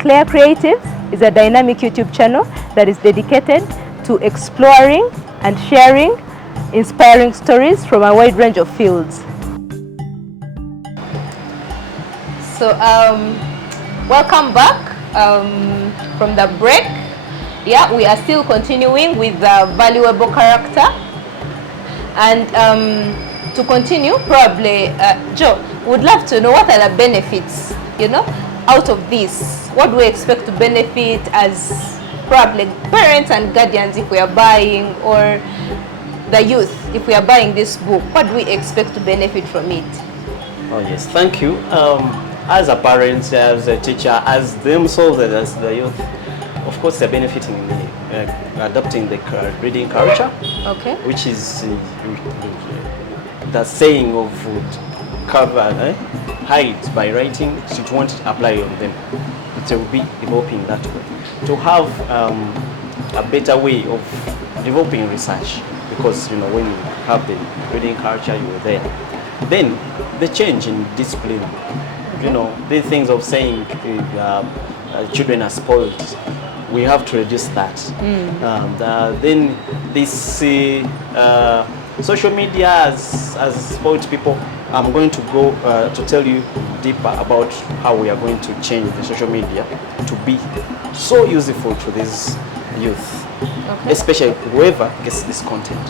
Claire Creatives is a dynamic YouTube channel that is dedicated to exploring and sharing inspiring stories from a wide range of fields. So welcome back from the break. Yeah, we are still continuing with the valuable character. And to continue, probably, Joe, would love to know what are the benefits, you know, out of this. What do we expect to benefit as probably parents and guardians if we are buying, or the youth if we are buying this book? What do we expect to benefit from it? Oh yes, thank you. As a parent, as a teacher, as themselves, as the youth, of course they're benefiting in adopting the reading culture, okay, which is the saying of cover, hide by writing. It won't apply on them. It will be developing that way. To have a better way of developing research, because you know when you have the reading culture, you're there. Then the change in discipline, okay, you know, the things of saying children are spoiled, we have to reduce that. Then this social media has spoiled people. I'm going to go to tell you deeper about how we are going to change the social media to be so useful to these youth, okay, especially whoever gets this content.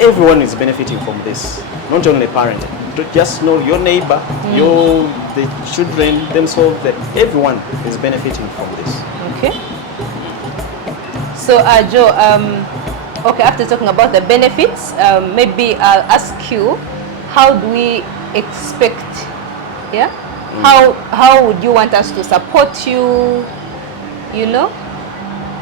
Everyone is benefiting from this, not only the parent. Just know your neighbor, the children themselves, that everyone is benefiting from this. Okay. So, Joe, okay, after talking about the benefits, maybe I'll ask you, how do we expect, yeah? How would you want us to support you, you know?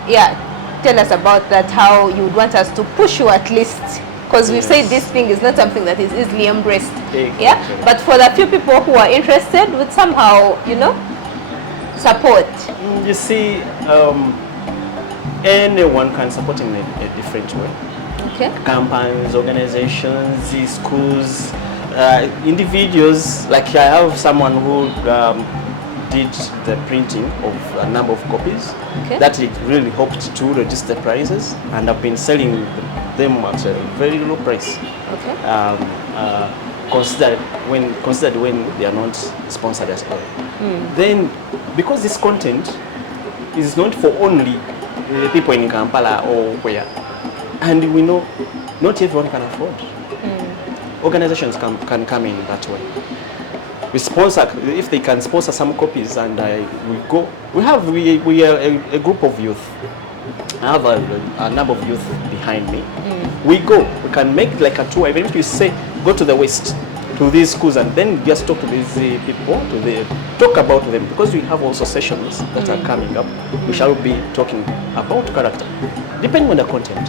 Yeah, tell us about that, how you would want us to push you at least. Because we say this thing is not something that is easily embraced. Exactly. Yeah, but for the few people who are interested, would somehow, you know, support. You see, anyone can support in a different way. Okay. Companies, organizations, schools, individuals. Like I have someone who did the printing of a number of copies. Okay. That it really helped to reduce the prices, and I've been selling them at a very low price. Okay. Considered when they are not sponsored as well. Then, because this content is not for only the people in Kampala or where, and we know not everyone can afford. Organizations can come in that way. We sponsor, if they can sponsor some copies, and we go. We are a group of youth. I have a number of youth behind me. We go. We can make like a tour. Even if you say go to the west, to these schools, and then just talk to these people, talk about them, because we have also sessions that are coming up. We shall be talking about character, depending on the content.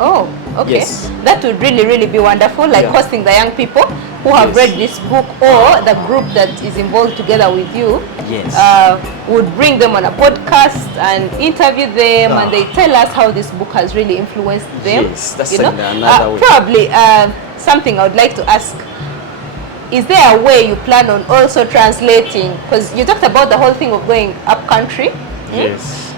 Oh, okay. Yes. That would really be wonderful, like hosting the young people who have read this book, or the group that is involved together with you. Yes. Would bring them on a podcast and interview them, and they tell us how this book has really influenced them. Yes, that's another way. Probably something I would like to ask. Is there a way you plan on also translating? Because you talked about the whole thing of going up country. Yes.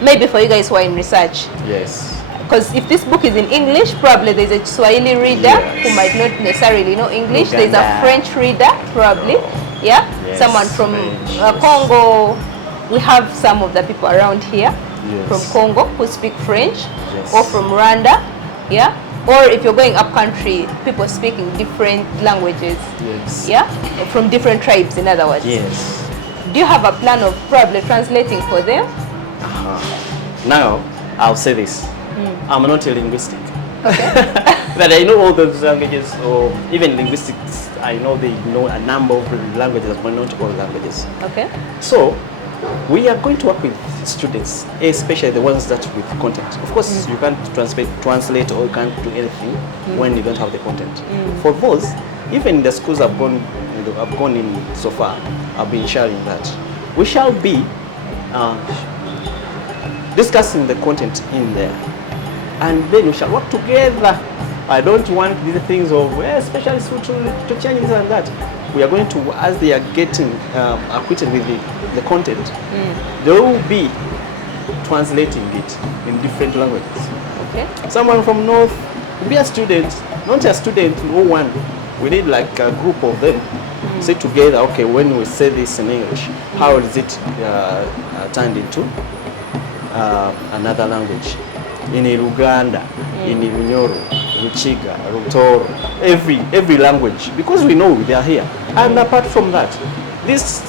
Maybe for you guys who are in research. Yes. Because if this book is in English, probably there's a Swahili reader who might not necessarily know English. Uganda. There's a French reader, probably. Yeah. Yes. Someone from Congo. We have some of the people around here from Congo who speak French, or from Rwanda. Yeah. Or if you're going up country, people speaking different languages. Yes. Yeah? From different tribes, in other words. Yes. Do you have a plan of probably translating for them? Now, I'll say this. I'm not a linguistic. Okay. But I know all those languages, or even linguistics, I know they know a number of languages, but not all languages. Okay. So, we are going to work with students, especially the ones that with content. Of course, you can't translate or you can't do anything when you don't have the content. For those, even the schools I've gone in so far, I've been sharing that. We shall be discussing the content in there, and then we shall work together. I don't want these things of specialists to change this and that. we are going to, as they are getting acquainted with the content, they will be translating it in different languages. Okay. Someone from North will be a student, not a student or one. We need like a group of them sit together. Okay, when we say this in English, how is it turned into another language? In Uganda, in Runyoro, Ruchiga, Rutoro, every language, because we know they are here. And apart from that, this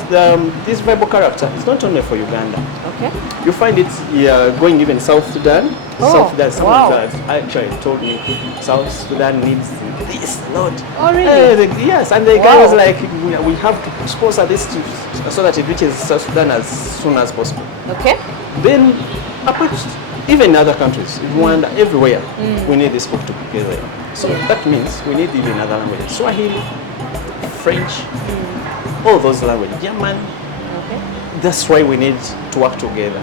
verbal character is not only for Uganda. Okay. You find it going even South Sudan. South Sudan, someone actually told me South Sudan needs this a lot. Oh, really? Yes, and the guy was like, we have to sponsor this so that it reaches South Sudan as soon as possible. Okay. Then, apart, even in other countries, Rwanda, everywhere, we need this book together. So that means we need even other languages. Swahili, French, all those languages, German. Okay. That's why we need to work together.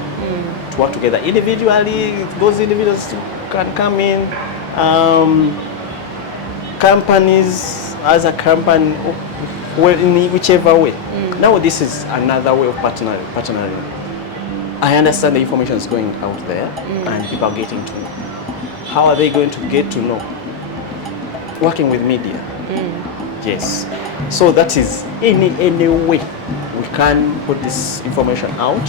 To work together individually. Those individuals can come in. Companies, as a company, well, in whichever way. Now this is another way of partnering. I understand the information is going out there and people are getting to know. How are they going to get to know? Working with media. Yes. So that is any way we can put this information out,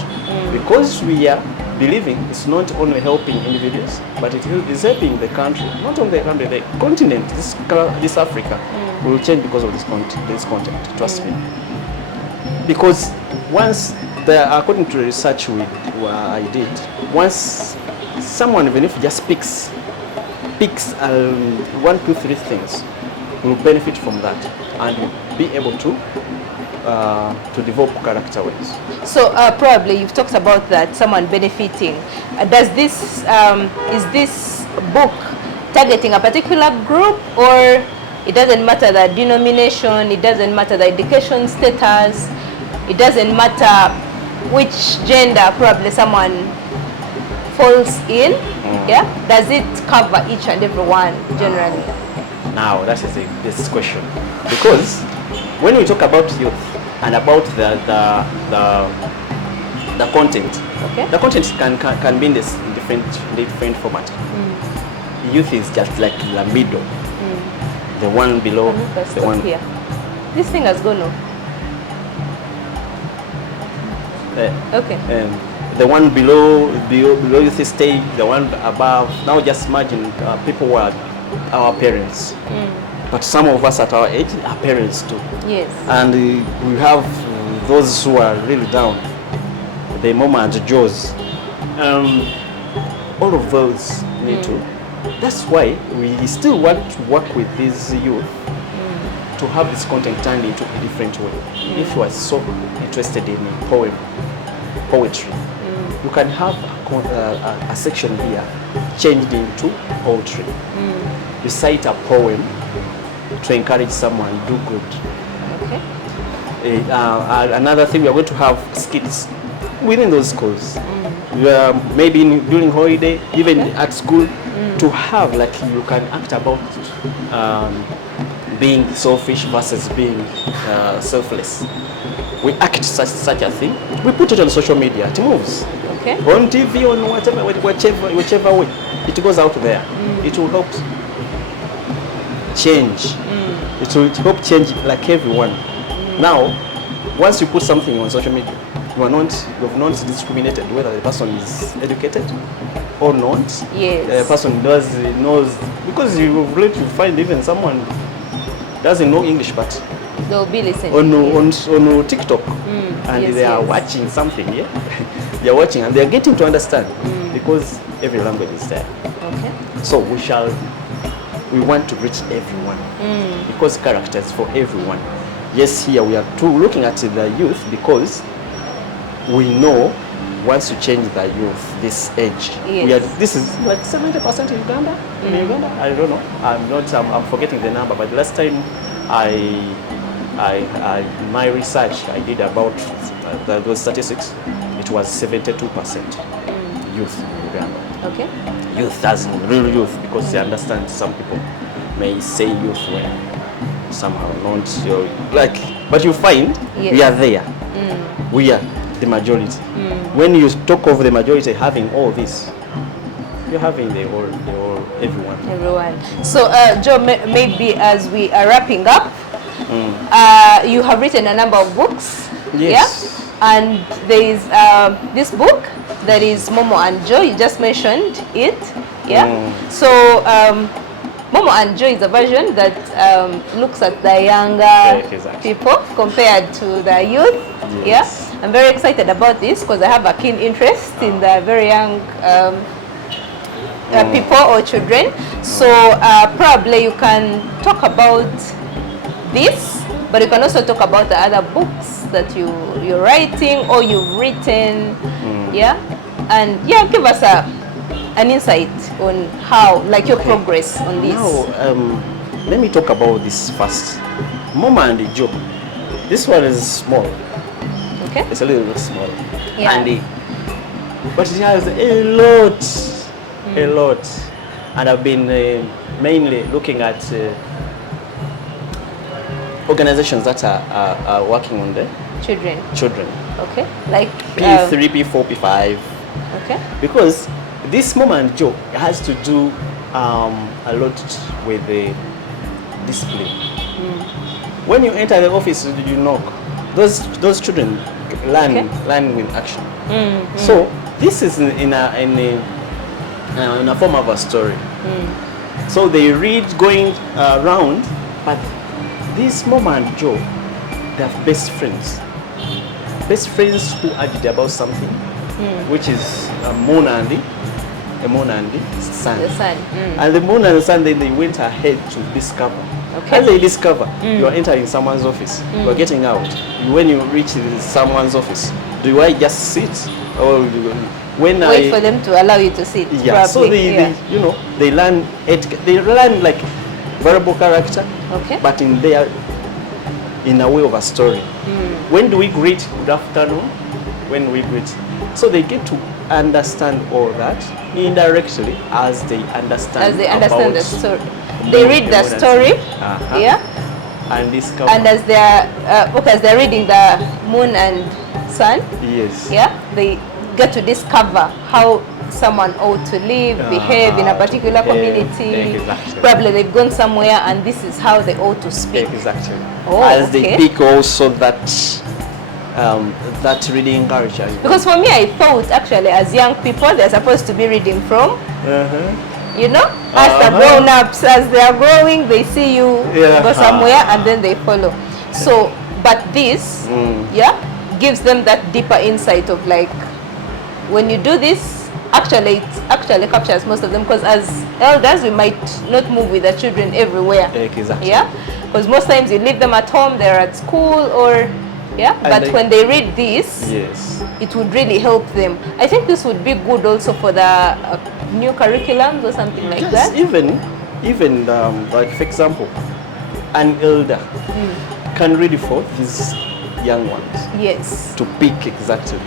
because we are believing it's not only helping individuals, but it is helping the country. Not only the country, the continent, this Africa will change because of this content, trust me. Because once, according to the research I did, once someone, even if he just picks 1, 2, 3 things, will benefit from that and be able to develop character ways. So probably you've talked about that, someone benefiting. Does this is this book targeting a particular group, or it doesn't matter the denomination, it doesn't matter the education status, it doesn't matter which gender probably someone falls in? Yeah, does it cover each and every one generally? Now that is this question, because when we talk about youth and about the content, the content can be in this different format. Youth is just like the middle, the one below, the one here. This thing has gone off. Okay. The one below youth stage, the one above. Now just imagine people who are our parents. But some of us at our age are parents too. Yes. And we have those who are really down, the mama and Joes. All of those need to. That's why we still want to work with these youth to have this content turned into a different way. If you are so interested in poetry, you can have a section here changed into poetry. Recite a poem to encourage someone to do good. Okay. Another thing, we are going to have skits within those schools. Maybe during holiday, even at school, to have, like, you can act about being selfish versus being selfless. We act such a thing. We put it on social media. It moves. Okay. On TV, on whichever way, it goes out there. It will help change. It will help change like everyone. Now, once you put something on social media, you have not discriminated whether the person is educated or not. Yes. The person knows, because you will find even someone doesn't know English, but they'll be listening on TikTok, and they are watching something. Yeah, they are watching and they are getting to understand because every language is there. Okay. So we want to reach everyone because characters for everyone. Yes, here we are looking at the youth because we know once you change the youth, this age, this is like 70% in Uganda. In Uganda, I don't know. I'm forgetting the number, but last time my research I did about those statistics, it was 72% youth in Uganda. Okay. Youth as in real youth, because they understand some people may say youth when somehow not like, but you find Yes. we are there. We are the majority. When you talk of the majority having all this, you're having the whole everyone. So Joe, maybe as we are wrapping up, you have written a number of books. Yes. Yeah? And there is this book that is Momo and Joe. You just mentioned it. Yeah. So Momo and Joe is a version that looks at the younger people compared to the youth. Yes. Yeah. I'm very excited about this because I have a keen interest in the very young people or children. So probably you can talk about this, but you can also talk about the other books that you're writing or you've written. Yeah. And yeah, give us an insight on how, like your progress on this. Now, let me talk about this first. Mama and the Joe. This one is small. Okay. It's a little bit small. Yeah. But it has a lot. And I've been mainly looking at organizations that are working on the children. Okay. Like P3, P4, P5. Okay. Because this Mama and Joe has to do a lot with the discipline. When you enter the office, you knock. Those children learn with action. So this is in a form of a story. So they read going around, but this Mama and Joe, they have best friends. Best friends who argued about something, which is a Mona and the son. And the Mona and the son, then they went ahead to discover. Okay. As they discover, you are entering someone's office, you are getting out. When you reach someone's office, do I just sit? Or when wait for them to allow you to sit? Yeah, probably. So they learn like verbal character, but in a way of a story. When do we greet? Good afternoon. When do we greet? So they get to understand all that indirectly as they understand the story. They read the story, yeah, and discover. And as they're reading the moon and sun, yes, yeah, they get to discover how someone ought to live, behave in a particular community. Exactly. Probably they've gone somewhere and this is how they ought to speak. Exactly. As they pick also that reading culture. Because for me, I thought actually as young people they're supposed to be reading from. You know, as the grown-ups, as they are growing, they see you go somewhere and then they follow. So, but this, gives them that deeper insight of like, when you do this, it actually captures most of them, because as elders, we might not move with the children everywhere. Exactly. Yeah, because most times you leave them at home, they're at school, or but when they read this, yes, it would really help them. I think this would be good also for the new curriculums or something like that. Even like for example, an elder can read it for his young ones. Yes. To pick exactly.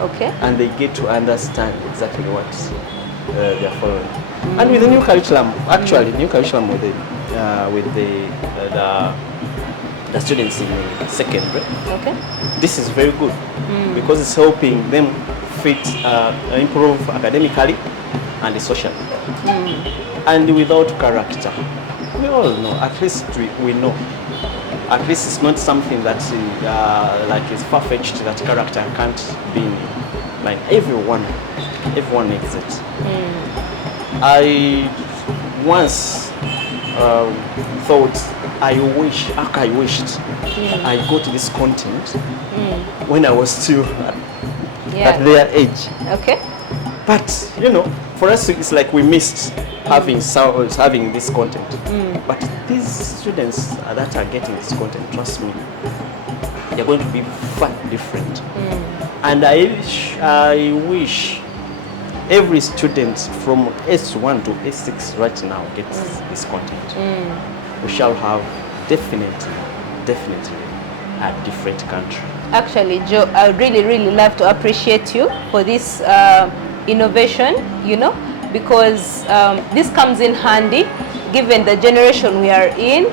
Okay. And they get to understand exactly what they are following. And with the new curriculum, actually, new curriculum with the students in secondary. Okay. This is very good because it's helping them improve academically and socially. And without character, we all know, at least we know. At least it's not something that like is far-fetched, that character can't be in. Like everyone needs it. I once thought I wished I got this content when I was still at their age. Okay. But for us it's like we missed having this content. But these students that are getting this content, trust me, they're going to be far different. And I wish every student from S1 to S6 right now gets this content. We shall have definitely a different country. Actually, Joe, I would really love to appreciate you for this innovation, because this comes in handy given the generation we are in,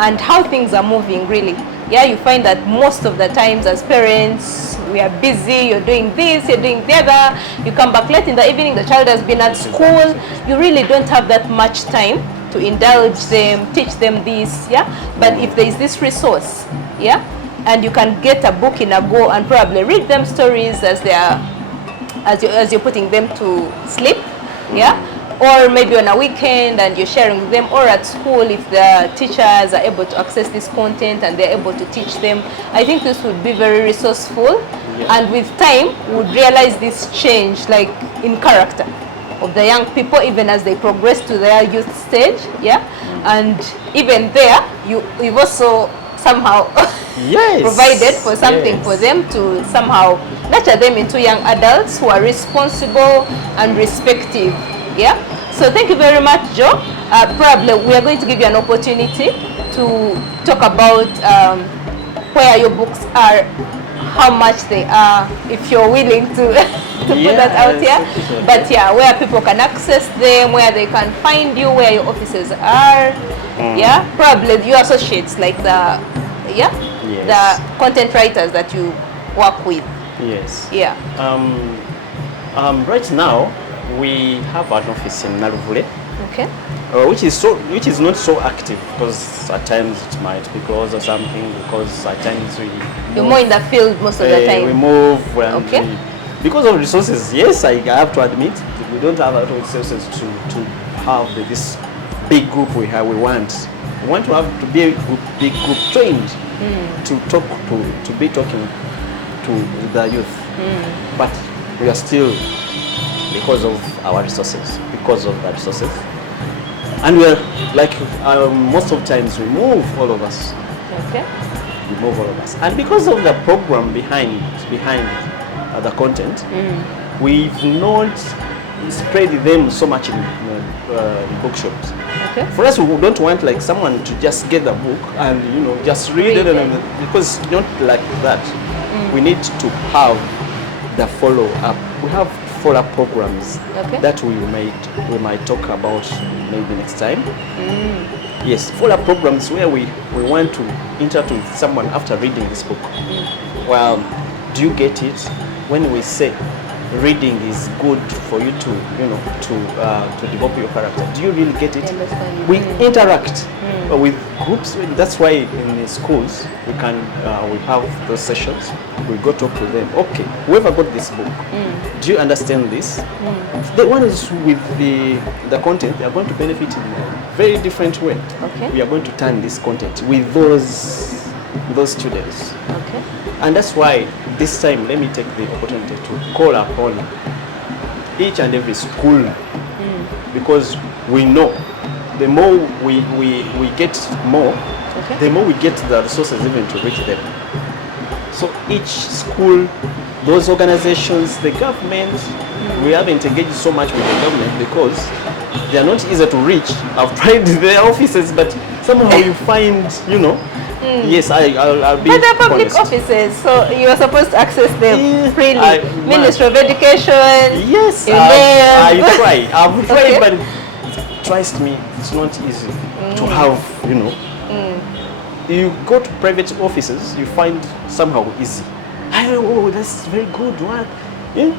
and how things are moving really. Yeah, you find that most of the times as parents, we are busy, you're doing this, you're doing the other, you come back late in the evening, the child has been at school, you really don't have that much time to indulge them, teach them this, yeah? But if there is this resource, yeah, and you can get a book in a go and probably read them stories as they are, as you're putting them to sleep, yeah? Or maybe on a weekend and you're sharing with them, or at school if the teachers are able to access this content and they're able to teach them. I think this would be very resourceful, and with time we would realize this change, like in character of the young people, even as they progress to their youth stage, yeah? And even there, you've also somehow provided for something for them to somehow nurture them into young adults who are responsible and respective. Yeah. So thank you very much, Joe. Probably we are going to give you an opportunity to talk about where your books are, how much they are, if you're willing to put that out here. But yeah, where people can access them, where they can find you, where your offices are. Yeah. Probably your associates, like the the content writers that you work with. Yes. Yeah. Right now, we have an office in Naruvule, okay, which is not so active, because at times it might be closed or something, because at times you're more in the field most of the time. We move when because of resources. Yes, I have to admit we don't have a lot of resources to have this big group we want. We want to have to be a big group trained to be talking to the youth, but we are still, because of our resources, and we are like most of times we move all of us. Okay. We move all of us, and because of the program behind the content, we've not spread them so much in bookshops. Okay. For us, we don't want like someone to just get the book and just read it, because not like that. We need to have the follow up. We have follow-up programs that we might talk about maybe next time. Yes, follow-up programs where we want to interact with someone after reading this book. Well, do you get it? When we say reading is good for you to develop your character, do you really get it? We interact with groups. That's why in the schools we have those sessions. We go talk to them. Okay, whoever got this book, do you understand this? The one is with the content, they are going to benefit in a very different way. Okay. We are going to turn this content with those students. Okay. And that's why this time, let me take the opportunity to call upon each and every school, because we know the more we get more, the more we get the resources even to reach them. So each school, those organizations, the government, we haven't engaged so much with the government because they are not easy to reach. I've tried their offices, but somehow you find, yes, I'll be but they're public offices, so you're supposed to access them freely. Ministry of Education. Yes, I've tried, but trust me, it's not easy to have, You go to private offices, you find somehow easy. Oh, that's very good. What? Yeah?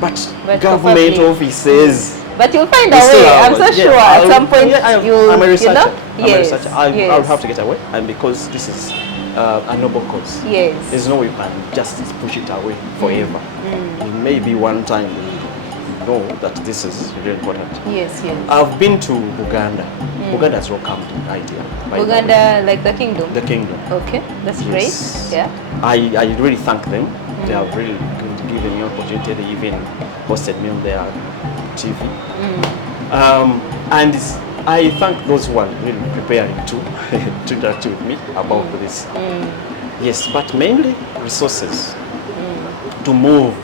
But government offices. But you'll find a way. I'm so sure at some point I'm a researcher. I'll have to get away, and because this is a noble cause. Yes. There's no way you can just push it away forever. It may be one time you know that this is really important. Yes, yes. I've been to Uganda. Uganda has welcomed the idea. Uganda, like the kingdom? The kingdom. Okay, that's great. Yeah. I really thank them. They have really given me an opportunity. They even hosted me on their TV. And I thank those who are really preparing to interact with me about this. Yes, but mainly resources to move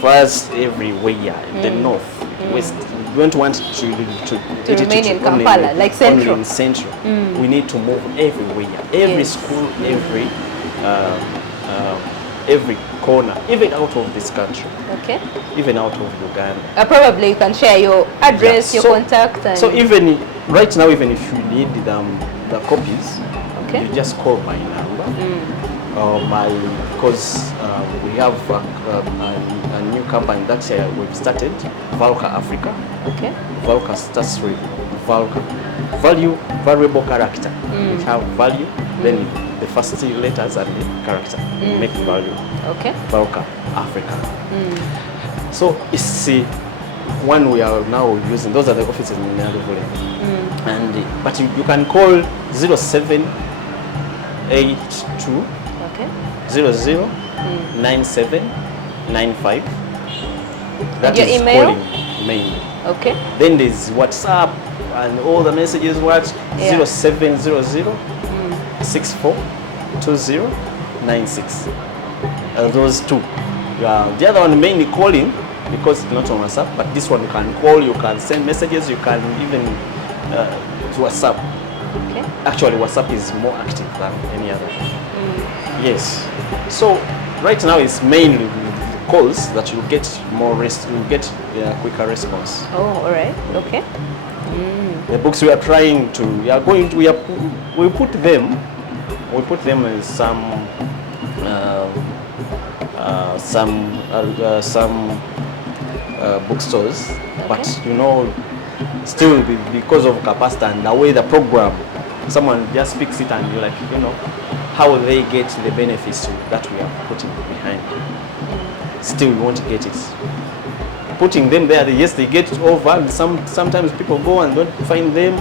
first everywhere, the north, west. We don't want to remain in Kampala, like central. Only in central. We need to move everywhere, every school, every corner, even out of this country. Okay. Even out of Uganda. Probably you can share your address, your contact. And so even right now, even if you need the copies, Okay. You just call my number. Because we have a new company that we've started, Valka Africa. Okay. Valka starts with Valka. Value, variable character. We have value, then the first three letters and the character make value. Okay. Valka Africa. So it's one we are now using. Those are the offices in Nairobi. And but you can call 0782 Okay. 00 9795. That your is email? calling mainly. Okay. Then there's WhatsApp and all the messages. What? 0700 642096. Those two. The other one mainly calling because it's not on WhatsApp, but this one you can call, you can send messages, you can even to WhatsApp. Okay. Actually, WhatsApp is more active than any other. Yes. So right now it's mainly calls that you get more you get quicker response. Oh, all right. Okay. The books we are trying to, we put them in some bookstores, Okay. but still because of capacity and the way the program, someone just picks it and you're like, how they get the benefits that we are putting behind. Still, we won't get it. Putting them there, yes, they get over. And sometimes people go and don't find them,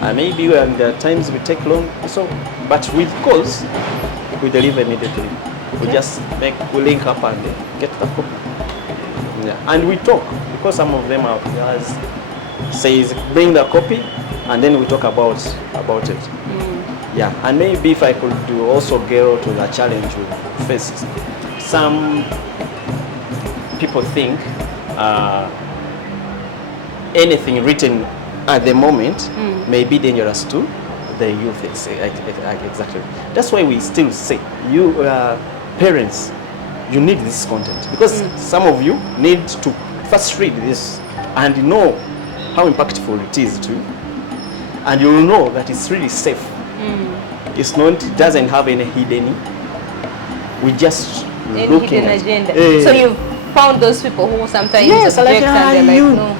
and maybe and there are times we take long. So, but with calls, we deliver immediately. We just we link up and get the copy. Yeah. And we talk because some of them says bring the copy, and then we talk about it. Yeah, and maybe if I could also get to the challenge we face. Some people think anything written at the moment may be dangerous to the youth. Exactly. That's why we still say, you parents, you need this content because some of you need to first read this and know how impactful it is to you, and you will know that it's really safe. It doesn't have any hidden. We just looking at agenda. So you found those people who sometimes object and they're like, no.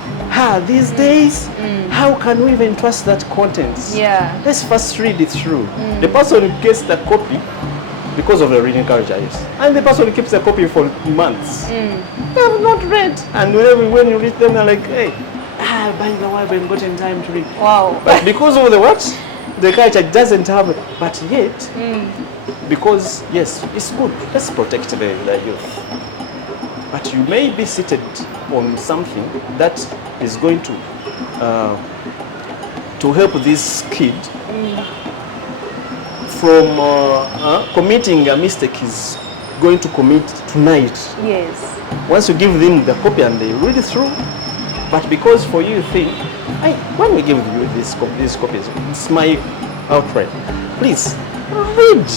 These days, how can we even trust that content? Yeah. Let's first read it through. The person who gets the copy because of the reading culture, yes. And the person who keeps the copy for months. They have not read. And when you read them, they're like, hey, by the way, I haven't gotten time to read. Wow. But because of the what? The culture doesn't have it. But yet, because, yes, it's good. Let's protect the youth. But you may be seated on something that is going to help this kid from committing a mistake he's going to commit tonight. Yes. Once you give them the copy and they read it through, but because for you think, hey, when we give you these copies, it's my outright. Please read.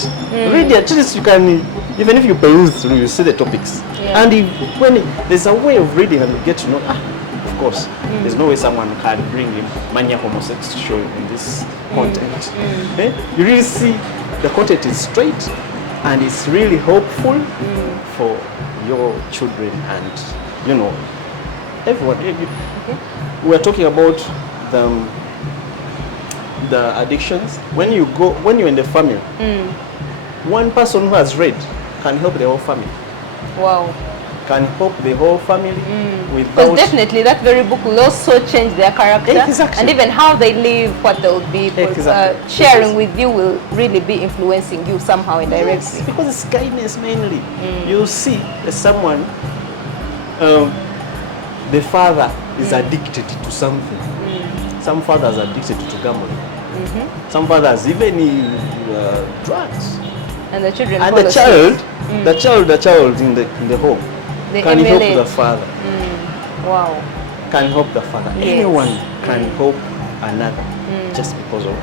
Read it. At least you can, even if you peruse through, you see the topics. Yeah. And when there's a way of reading and you get to know, of course, there's no way someone can bring in mania homosexual in this content. You really see the content is straight and it's really helpful for your children and everyone. We're talking about the addictions. When you're in the family, one person who has read can help the whole family. Wow. Can help the whole family because definitely that very book will also change their character. Exactly. And even how they live, what they will be sharing with you will really be influencing you somehow indirectly. Yes, because it's kindness mainly. You see someone, the father is addicted to something. Some fathers are addicted to gambling. Some fathers even drugs. And the children. And the child in the home can help the father. Wow. Can help the father. Yes. Anyone can help another just because of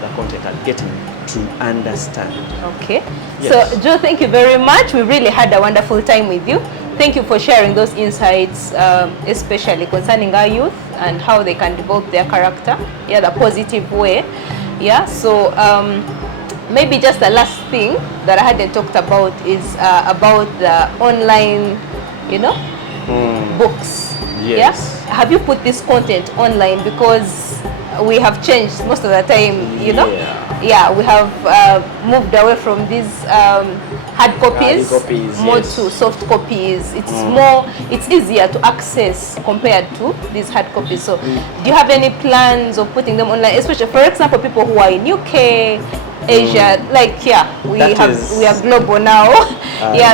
the content and getting to understand. Okay. Yes. So Joe, thank you very much. We really had a wonderful time with you. Thank you for sharing those insights, especially concerning our youth and how they can develop their character, the positive way. Yeah. So maybe just the last thing that I hadn't talked about is about the online, books. Yes. Yeah. Have you put this content online? Because we have changed most of the time, Yeah, we have moved away from these hard copies, more to soft copies. It's easier to access compared to these hard copies. So do you have any plans of putting them online, especially, for example, people who are in UK, Asia, we are global now.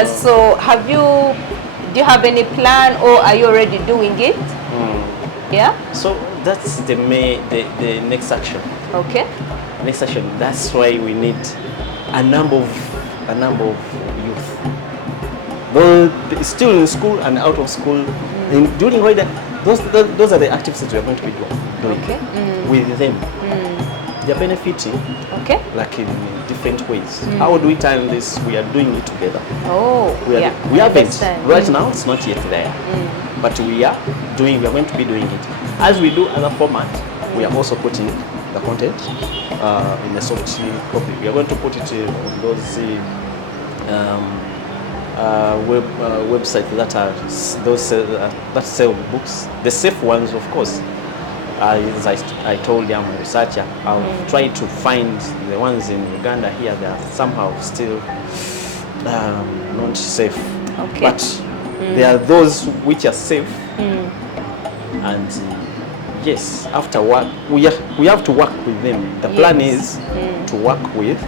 So do you have any plan, or are you already doing it? Yeah. So that's the next action. Okay. Next action. That's why we need a number of youth. Though still in school and out of school, during holiday, those are the activities we are going to be doing with them. They are benefiting, like in different ways. How do we time this? We are doing it together. We haven't. Right now, it's not yet there, but we are going to be doing it. As we do other formats, we are also putting the content in a soft copy. We are going to put it on those websites that sell books, the safe ones, of course. As I told you, I'm a researcher. I've tried to find the ones in Uganda here. They are somehow still not safe. But there are those which are safe. And yes, after work, we have to work with them. The plan is to work with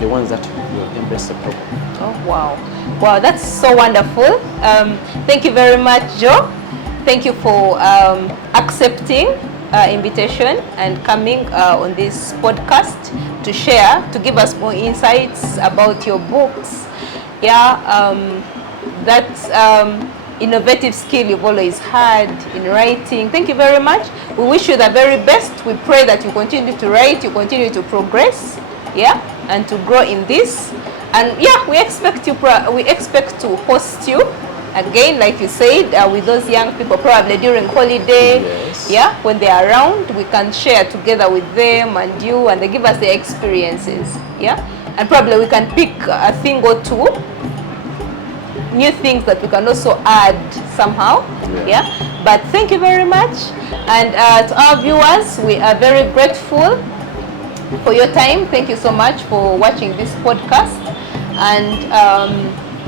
the ones that will embrace the program. Oh, wow. Wow, that's so wonderful. Thank you very much, Joe. Thank you for accepting invitation and coming on this podcast to share, to give us more insights about your books. That innovative skill you've always had in writing. Thank you very much. We wish you the very best. We pray that you continue to write, you continue to progress, and to grow in this. And we expect to host you again, like you said, with those young people, probably during holiday. Yes. When they are around, we can share together with them and you, and they give us their experiences. And probably we can pick a thing or two, new things that we can also add somehow. But thank you very much. And to our viewers, we are very grateful for your time. Thank you so much for watching this podcast. And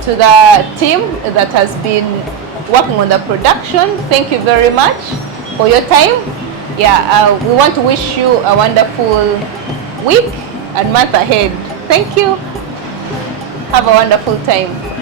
to the team that has been working on the production, thank you very much for your time. We want to wish you a wonderful week and month ahead. Thank you. Have a wonderful time.